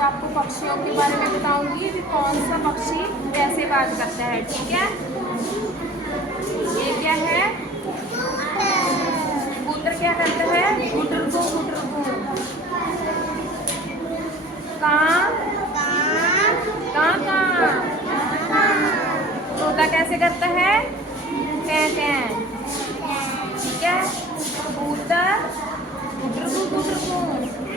आपको पक्षियों के बारे में बताऊंगी कि कौन सा पक्षी कैसे बात करता है। ठीक है, ये क्या है? कबूतर क्या करता है? गुटरगू गुटरगू। कां कां कां। तोता कैसे करता है? कै कै। ठीक है, कबूतर गुटरगू गुटरगू।